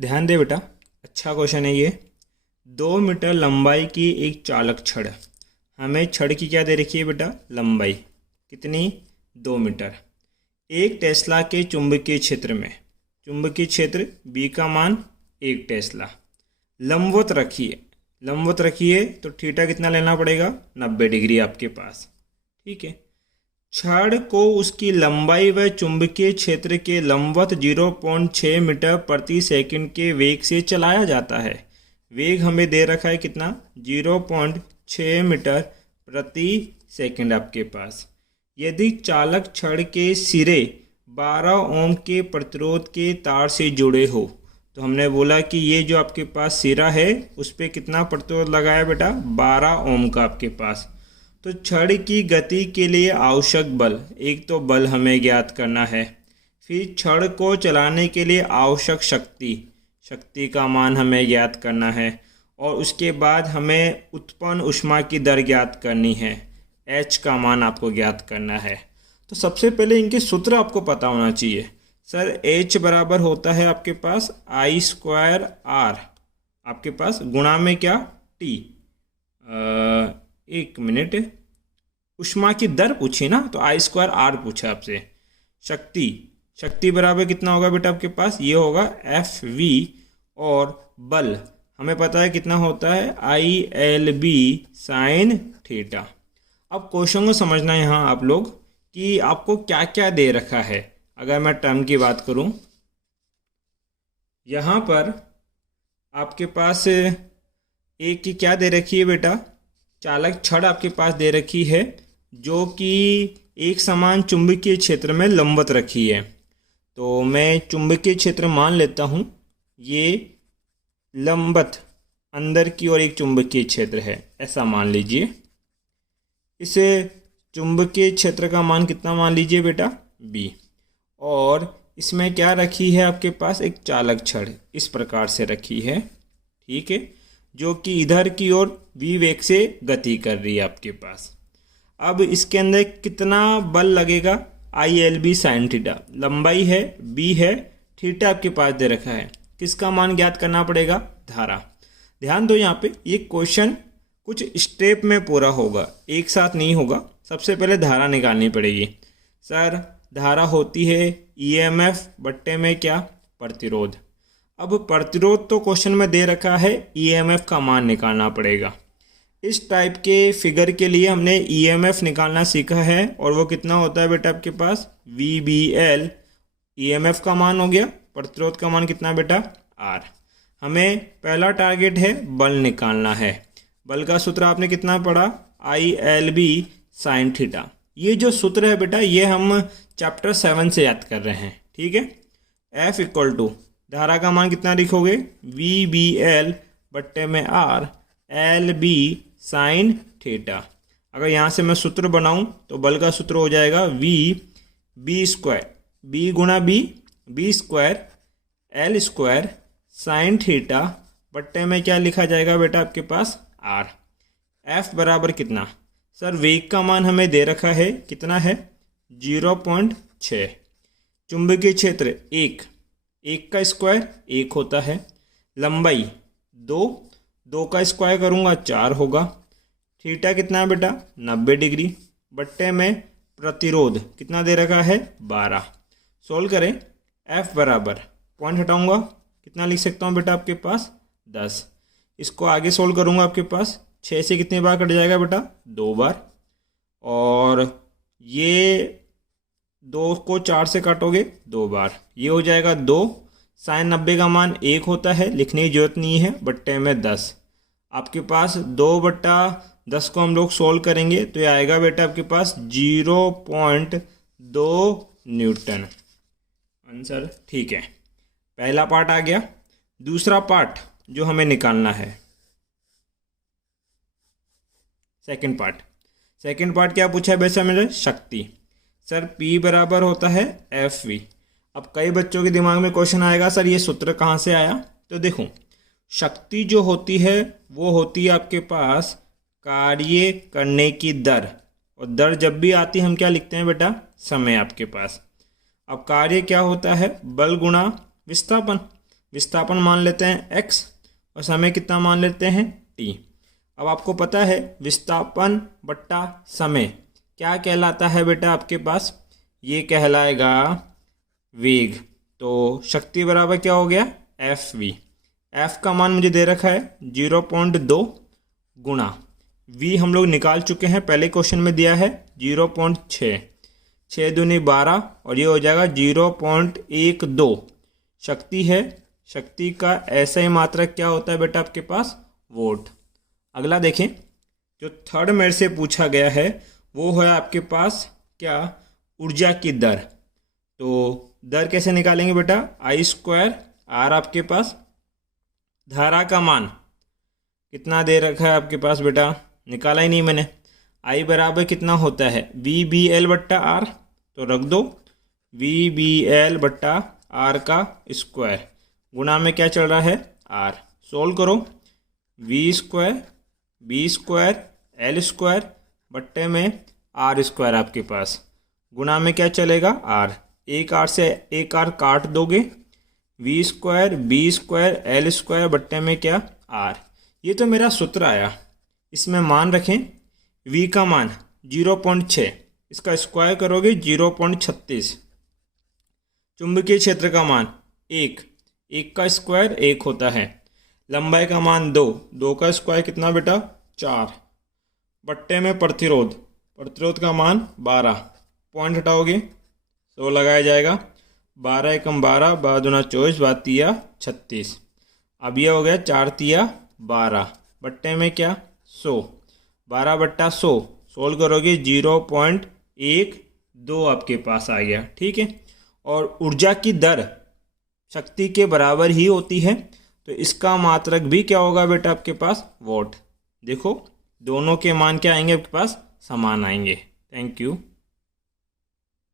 ध्यान दे बेटा, अच्छा क्वेश्चन है ये। 2 मीटर लंबाई की एक चालक छड़, हमें छड़ की क्या दे रखी है बेटा, लंबाई कितनी, 2 मीटर। एक टेस्ला के चुंबकीय क्षेत्र में, चुंबकीय क्षेत्र बी का मान 1 टेस्ला, लंबवत रखिए, लंबवत रखिए तो थीटा कितना लेना पड़ेगा, 90 डिग्री आपके पास। ठीक है, छड़ को उसकी लंबाई व चुंबकीय क्षेत्र के लंबवत 0.6 मीटर प्रति सेकंड के वेग से चलाया जाता है। वेग हमें दे रखा है कितना, 0.6 मीटर प्रति सेकंड आपके पास। यदि चालक छड़ के सिरे 12 ओम के प्रतिरोध के तार से जुड़े हो, तो हमने बोला कि ये जो आपके पास सिरा है उस पर कितना प्रतिरोध लगाया बेटा, 12 ओम का आपके पास। तो छड़ की गति के लिए आवश्यक बल, एक तो बल हमें ज्ञात करना है, फिर छड़ को चलाने के लिए आवश्यक शक्ति, शक्ति का मान हमें ज्ञात करना है, और उसके बाद हमें उत्पन्न ऊष्मा की दर ज्ञात करनी है, H का मान आपको ज्ञात करना है। तो सबसे पहले इनके सूत्र आपको पता होना चाहिए। सर H बराबर होता है आपके पास I² R, आपके पास गुणा में क्या, T। एक मिनट, ऊष्मा की दर पूछी ना, तो I² R पूछा आपसे। शक्ति, शक्ति बराबर कितना होगा बेटा आपके पास, ये होगा FV, और बल हमें पता है कितना होता है, ILB साइन थीटा। अब क्वेश्चन को समझना है यहाँ आप लोग कि आपको क्या क्या दे रखा है। अगर मैं टर्म की बात करूँ, यहाँ पर आपके पास एक की क्या दे रखी है बेटा, चालक छड़ आपके पास दे रखी है जो कि एक समान चुंबकीय क्षेत्र में लंबवत रखी है। तो मैं चुंबकीय क्षेत्र मान लेता हूँ, ये लंबवत अंदर की ओर एक चुंबकीय क्षेत्र है, ऐसा मान लीजिए। इस चुंबकीय क्षेत्र का मान कितना मान लीजिए बेटा, B, और इसमें क्या रखी है आपके पास, एक चालक छड़ इस प्रकार से रखी है। ठीक है, जो कि इधर की ओर v वेग से गति कर रही है आपके पास। अब इसके अंदर कितना बल लगेगा, ILB साइन थीटा, लंबाई है, b है, थीटा आपके पास दे रखा है, किसका मान ज्ञात करना पड़ेगा, धारा। ध्यान दो यहाँ पे, ये क्वेश्चन कुछ स्टेप में पूरा होगा, एक साथ नहीं होगा। सबसे पहले धारा निकालनी पड़ेगी। सर धारा होती है EMF बट्टे में क्या, प्रतिरोध। अब प्रतिरोध तो क्वेश्चन में दे रखा है, EMF का मान निकालना पड़ेगा। इस टाइप के फिगर के लिए हमने EMF निकालना सीखा है, और वो कितना होता है बेटा आपके पास, VBL। EMF का मान हो गया, प्रतिरोध का मान कितना बेटा, R। हमें पहला टारगेट है बल निकालना है। बल का सूत्र आपने कितना पढ़ा, ILB साइन थीटा। ये जो सूत्र है बेटा, ये हम चैप्टर 7 से याद कर रहे हैं। ठीक है, F इक्वल टू धारा का मान कितना लिखोगे, VBL बट्टे में R LB साइन थीटा। अगर यहाँ से मैं सूत्र बनाऊँ तो बल का सूत्र हो जाएगा VB², B गुणा B² L² साइन थीटा बट्टे में क्या लिखा जाएगा बेटा आपके पास, R। F बराबर कितना, सर वेग का मान हमें दे रखा है, कितना है, 0.6। चुंबकीय क्षेत्र 1, 1 का स्क्वायर 1 होता है, लंबाई 2, 2 का स्क्वायर करूँगा 4 होगा, थीटा कितना है बेटा, 90 डिग्री, बट्टे में प्रतिरोध कितना दे रखा है, 12। सोल्व करें, F बराबर, पॉइंट हटाऊँगा, कितना लिख सकता हूँ बेटा आपके पास, 10। इसको आगे सोल्व करूँगा, आपके पास 6 से कितने बार कट जाएगा बेटा, 2 बार, और ये 2 को 4 से काटोगे 2 बार, ये हो जाएगा 2। साइन 90 का मान 1 होता है, लिखने की जरूरत नहीं है, बट्टे में 10। आपके पास 2/10 को हम लोग सोल्व करेंगे तो ये आएगा बेटा आपके पास 0.2 न्यूटन। आंसर ठीक है, पहला पार्ट आ गया। दूसरा पार्ट जो हमें निकालना है, सेकंड पार्ट क्या पूछा है वैसे मेरे, शक्ति। सर P बराबर होता है FV। अब कई बच्चों के दिमाग में क्वेश्चन आएगा, सर ये सूत्र कहाँ से आया। तो देखो, शक्ति जो होती है वो होती है आपके पास कार्य करने की दर, और दर जब भी आती है हम क्या लिखते हैं बेटा, समय आपके पास। अब कार्य क्या होता है, बल गुणा विस्थापन। विस्थापन मान लेते हैं x और समय कितना मान लेते हैं t। अब आपको पता है विस्थापन बट्टा समय क्या कहलाता है बेटा आपके पास, ये कहलाएगा वेग। तो शक्ति बराबर क्या हो गया Fv। F का मान मुझे दे रखा है 0.2 गुणा v हम लोग निकाल चुके हैं, पहले क्वेश्चन में दिया है 0.6, 6 दूनी 12 और ये हो जाएगा 0.12 शक्ति है। शक्ति का ऐसा ही मात्रक क्या होता है बेटा आपके पास, वोल्ट। अगला देखें, जो थर्ड मेरे से पूछा गया है वो है आपके पास क्या, ऊर्जा की दर। तो दर कैसे निकालेंगे बेटा, I² R आपके पास, धारा का मान कितना दे रखा है आपके पास बेटा, निकाला ही नहीं मैंने। I बराबर कितना होता है VBL बट्टा R, तो रख दो VBL बट्टा R का स्क्वायर, गुणा में क्या चल रहा है R। सोल्व करो, V² L² बट्टे में R² आपके पास, गुणा में क्या चलेगा R। एक R से एक R काट दोगे, V² B² L² बट्टे में क्या R। ये तो मेरा सूत्र आया, इसमें मान रखें V का मान 0.6, इसका स्क्वायर करोगे 0.36। चुंबकीय क्षेत्र का मान 1, 1 का स्क्वायर 1 होता है। लंबाई का मान 2, 2 का स्क्वायर कितना बेटा 4, बट्टे में प्रतिरोध, प्रतिरोध का मान 12, पॉइंट हटाओगे 100 लगाया जाएगा, 12 एकम 12, 12 दूना 24, 12 तिया 36। अब यह हो गया 4 तिया 12, बट्टे में क्या 100, 12 बट्टा 100 सोल्व करोगे 0.12 आपके पास आ गया। ठीक है, और ऊर्जा की दर शक्ति के बराबर ही होती है, तो इसका मात्रक भी क्या होगा बेटा आपके पास, वॉट। देखो दोनों के मान क्या आएंगे आपके पास, समान आएंगे। Thank you.